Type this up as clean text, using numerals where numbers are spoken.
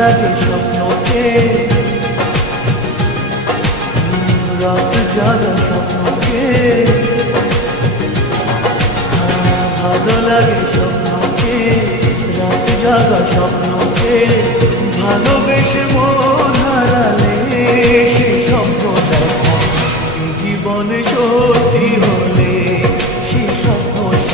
লাগে স্বপ্নকে, রাত জাগা স্বপ্নকে, ভালো লাগে স্বপ্নকে, রাত জাগা স্বপ্নকে, ভালোবেসে মন হারালে সে স্বপ্ন দেখা জীবনে সত্যি হয়।